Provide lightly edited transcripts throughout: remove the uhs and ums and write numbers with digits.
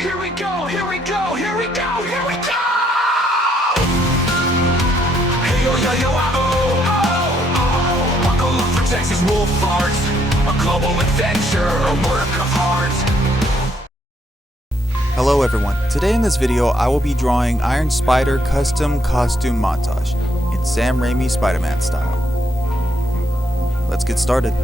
Here we go, here we go, here we go, here we go! Hey yo yo yo oh oh oh! Buckle up for TexasWolfArt, a global adventure, a work of art. Hello everyone, today in this video I will be drawing Iron Spider custom costume montage in Sam Raimi Spider-Man style. Let's get started.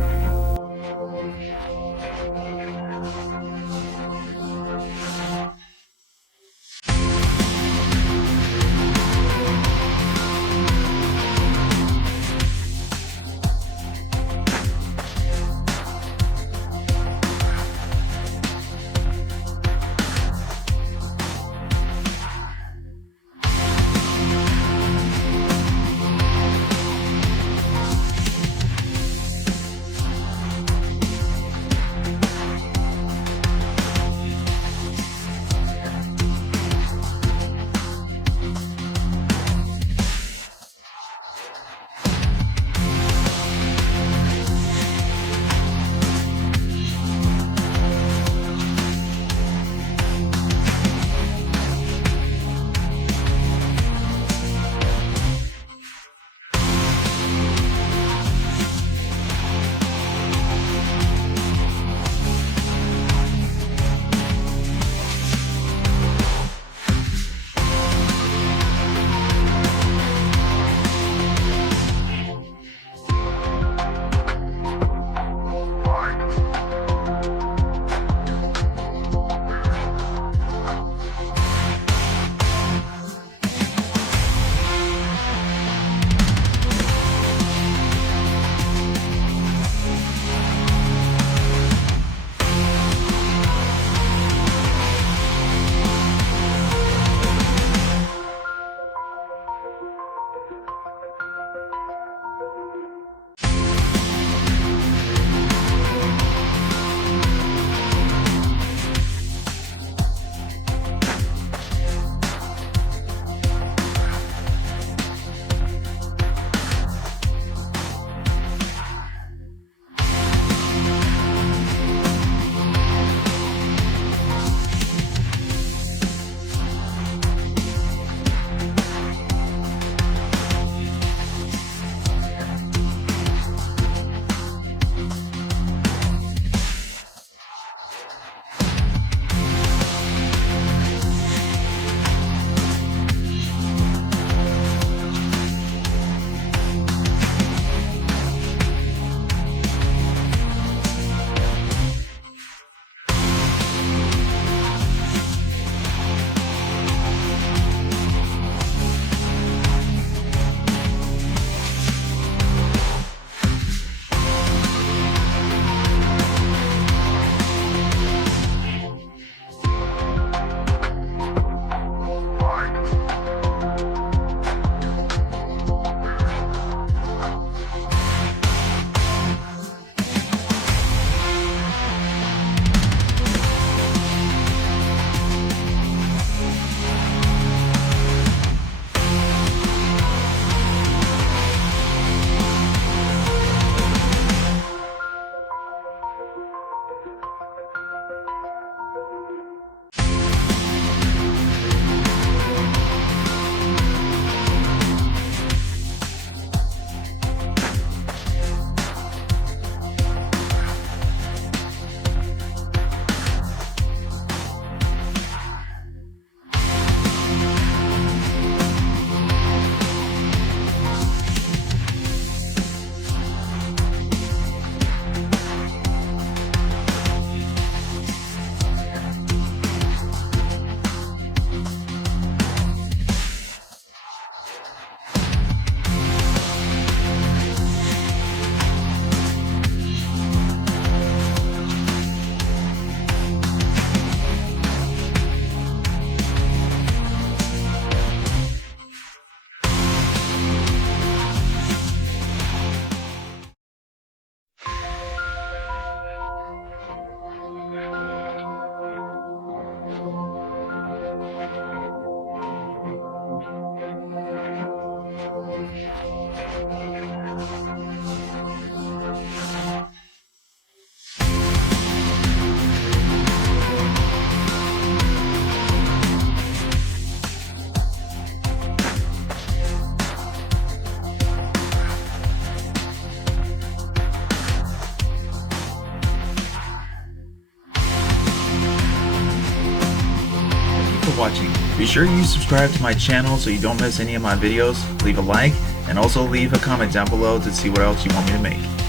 watching. Be sure you subscribe to my channel so you don't miss any of my videos, leave a like, and also leave a comment down below to see what else you want me to make.